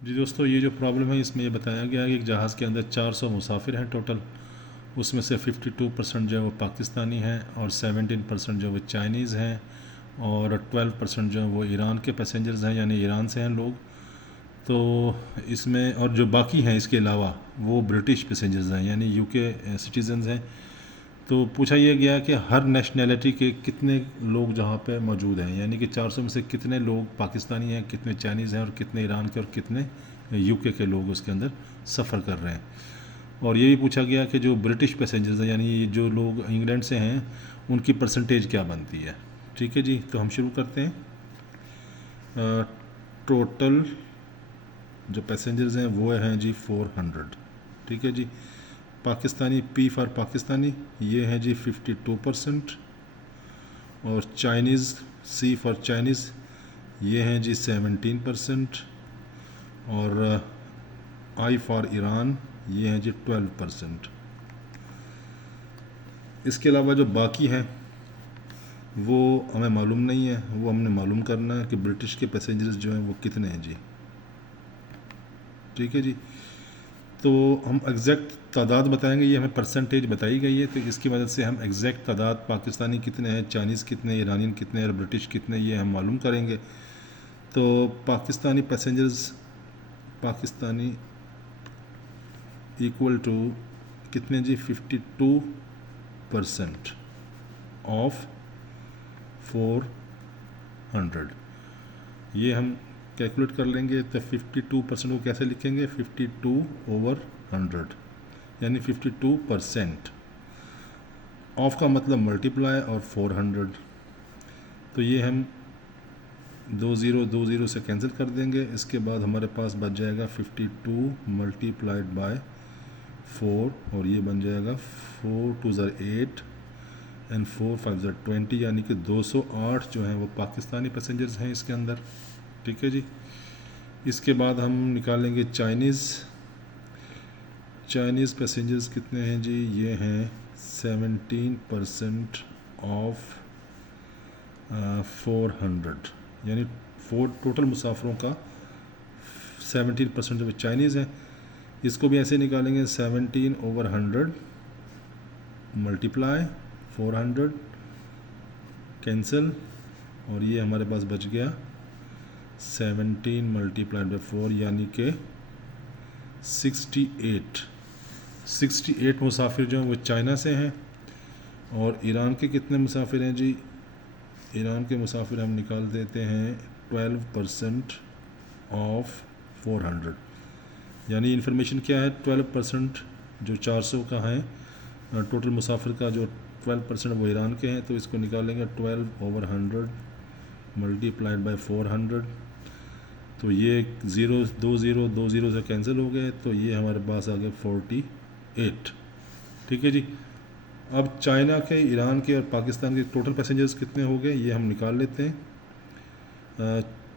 जी दोस्तों, ये जो प्रॉब्लम है इसमें ये बताया गया है कि एक जहाज़ के अंदर 400 मुसाफिर हैं टोटल। उसमें से 52% जो है वो पाकिस्तानी हैं और 17% जो वो चाइनीज़ हैं और 12% जो है वो ईरान के पैसेंजर्स हैं, यानी ईरान से हैं लोग। तो इसमें और जो बाकी हैं इसके अलावा वो ब्रिटिश पैसेंजर्स हैं, यानी यूके सिटीजन्स हैं। तो पूछा यह गया कि हर नेशनैलिटी के कितने लोग जहाँ पे मौजूद हैं, यानी कि 400 में से कितने लोग पाकिस्तानी हैं, कितने चाइनीज़ हैं और कितने ईरान के और कितने यूके के लोग उसके अंदर सफ़र कर रहे हैं। और ये भी पूछा गया कि जो ब्रिटिश पैसेंजर्स हैं, यानी जो लोग इंग्लैंड से हैं, उनकी परसेंटेज क्या बनती है। ठीक है जी, तो हम शुरू करते हैं। टोटल जो पैसेंजर्स हैं वो हैं जी 400। ठीक है जी। पाकिस्तानी, पी फॉर पाकिस्तानी, ये है जी 52%। और चाइनीज़, सी फॉर चाइनीज़, ये हैं जी 17%। और आई फॉर ईरान, ये हैं जी 12%। इसके अलावा जो बाकी हैं वो हमें मालूम नहीं है, वो हमने मालूम करना है कि ब्रिटिश के पैसेंजर्स जो हैं वो कितने हैं जी। ठीक है जी। तो हम एग्जैक्ट तादाद बताएंगे, ये हमें परसेंटेज बताई गई है, तो इसकी मदद से हम एग्जैक्ट तादाद पाकिस्तानी कितने हैं, चाइनीज़ कितने, ईरानियन कितने और ब्रिटिश कितने, ये हम मालूम करेंगे। तो Pakistani passengers, Pakistani equal to कितने जी, 52% ऑफ 400। ये हम कैलकुलेट कर लेंगे। तो 52% को कैसे लिखेंगे, 52/100, यानी 52%। ऑफ का मतलब मल्टीप्लाई और 400। तो ये हम 20 से कैंसिल कर देंगे। इसके बाद हमारे पास बच जाएगा 52 मल्टीप्लाइड बाय 4, और ये बन जाएगा 4 2 8 एंड 4 5 20, यानी कि 208 जो हैं वो पाकिस्तानी पैसेंजर्स हैं इसके अंदर। ठीक है जी। इसके बाद हम निकालेंगे चाइनीज़ पैसेंजर्स कितने हैं जी, ये हैं 17% ऑफ 400, यानी टोटल मुसाफरों का 17% जो चाइनीज़ हैं। इसको भी ऐसे निकालेंगे, 17/100 मल्टीप्लाई 400, कैंसिल, और ये हमारे पास बच गया 17 मल्टीप्लाइड बाई 4, यानी कि 68 मुसाफिर जो हैं वो चाइना से हैं। और ईरान के कितने मुसाफिर हैं जी, ईरान के मुसाफिर हम निकाल देते हैं 12% ऑफ 400, यानी इन्फॉर्मेशन क्या है, 12% जो 400 का है टोटल मुसाफिर का, जो 12% वो ईरान के हैं। तो इसको निकालेंगे 12/100 मल्टीप्लाइड बाई 400। तो ये 2 0 से कैंसिल हो गए, तो ये हमारे पास आ गया 48। ठीक है जी। अब चाइना के, ईरान के और पाकिस्तान के टोटल पैसेंजर्स कितने हो गए ये हम निकाल लेते हैं।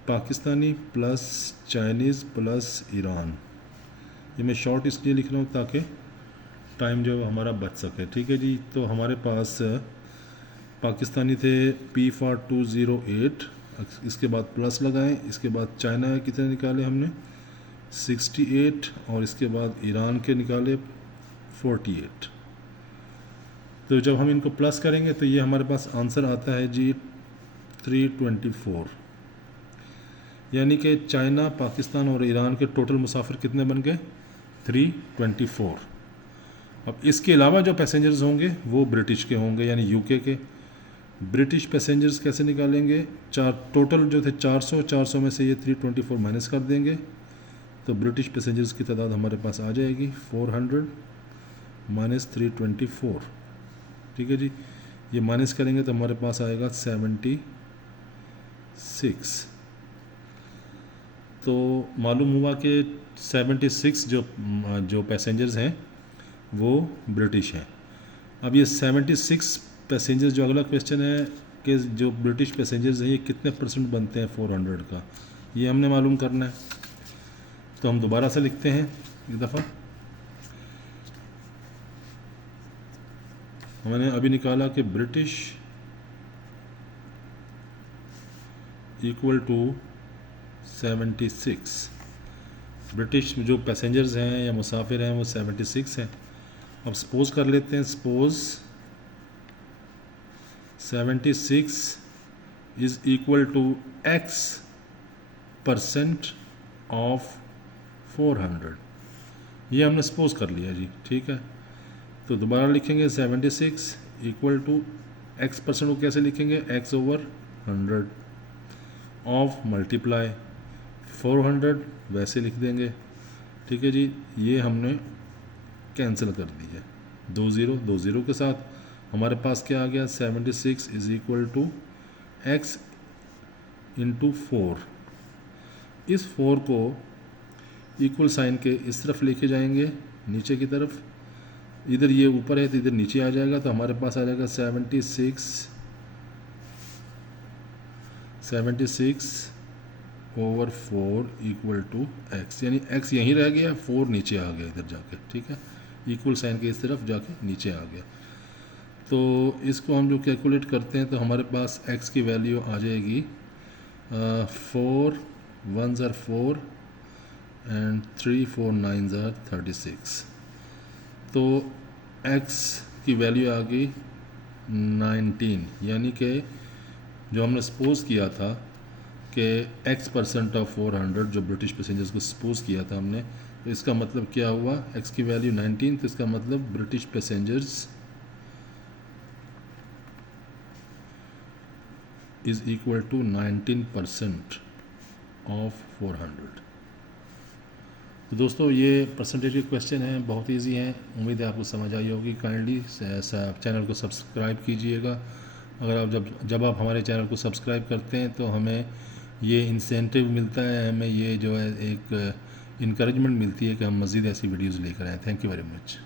Pakistani plus Chinese plus Iran, ये मैं शॉर्ट इसलिए लिख रहा हूँ ताकि टाइम जो हमारा बच सके। ठीक है जी। तो हमारे पास पाकिस्तानी थे पी फॉर 208, इसके बाद प्लस लगाएं, इसके बाद चाइना कितने निकाले हमने 68, और इसके बाद ईरान के निकाले 48। तो जब हम इनको प्लस करेंगे तो ये हमारे पास आंसर आता है जी 324, यानी कि चाइना, पाकिस्तान और ईरान के टोटल मुसाफिर कितने बन गए 324। अब इसके अलावा जो पैसेंजर्स होंगे वो ब्रिटिश के होंगे, यानी यूके के। ब्रिटिश पैसेंजर्स कैसे निकालेंगे, टोटल जो थे 400 में से ये 324 माइनस कर देंगे, तो ब्रिटिश पैसेंजर्स की तादाद हमारे पास आ जाएगी 400 माइनस 324। ठीक है जी। ये माइनस करेंगे तो हमारे पास आएगा 76। तो मालूम हुआ कि 76 जो पैसेंजर्स हैं वो ब्रिटिश हैं। अब ये 76 पैसेंजर्स, जो अगला क्वेश्चन है कि जो ब्रिटिश पैसेंजर्स हैं ये कितने परसेंट बनते हैं 400 का, ये हमने मालूम करना है। तो हम दोबारा से लिखते हैं एक दफ़ा। हमने अभी निकाला कि ब्रिटिश इक्वल टू 76 ब्रिटिश जो पैसेंजर्स हैं या मुसाफिर हैं वो 76 हैं। अब सपोज़ कर लेते हैं, suppose 76 is equal to x% of 400। ये हमने सपोज़ कर लिया जी, ठीक है। तो दोबारा लिखेंगे 76 इक्वल टू x% को कैसे लिखेंगे, x/100 ऑफ मल्टीप्लाई 400 वैसे लिख देंगे, ठीक है जी। ये हमने कैंसिल कर दी है, 2 0 के साथ हमारे पास क्या आ गया, 76 is equal to x into 4। इस 4 को इक्वल साइन के इस तरफ लेके जाएंगे नीचे की तरफ, इधर ये ऊपर है तो इधर नीचे आ जाएगा, तो हमारे पास आ जाएगा 76/4 इक्वल टू x, यानी x यहीं रह गया, 4 नीचे आ गया इधर जाके, ठीक है। इक्वल साइन के इस तरफ जाके नीचे आ गया। तो इसको हम जो कैलकुलेट करते हैं तो हमारे पास x की वैल्यू आ जाएगी 4 1s are 4 and 3 4 9s are 36। तो x की वैल्यू आ गई 19, यानी कि जो हमने सपोज़ किया था कि x% ऑफ 400 जो ब्रिटिश पैसेंजर्स को सपोज़ किया था हमने, तो इसका मतलब क्या हुआ, x की वैल्यू 19, तो इसका मतलब British passengers is equal to 19% of 400। तो दोस्तों ये परसेंटेज के क्वेश्चन हैं, बहुत इजी हैं, उम्मीद है आपको समझ आई होगी। काइंडली चैनल को सब्सक्राइब कीजिएगा। अगर आप जब आप हमारे चैनल को सब्सक्राइब करते हैं तो हमें ये इंसेंटिव मिलता है, हमें ये जो है एक इनकरेजमेंट मिलती है कि हम मज़ीद ऐसी वीडियोज़ लेकर आएँ। Thank you very much.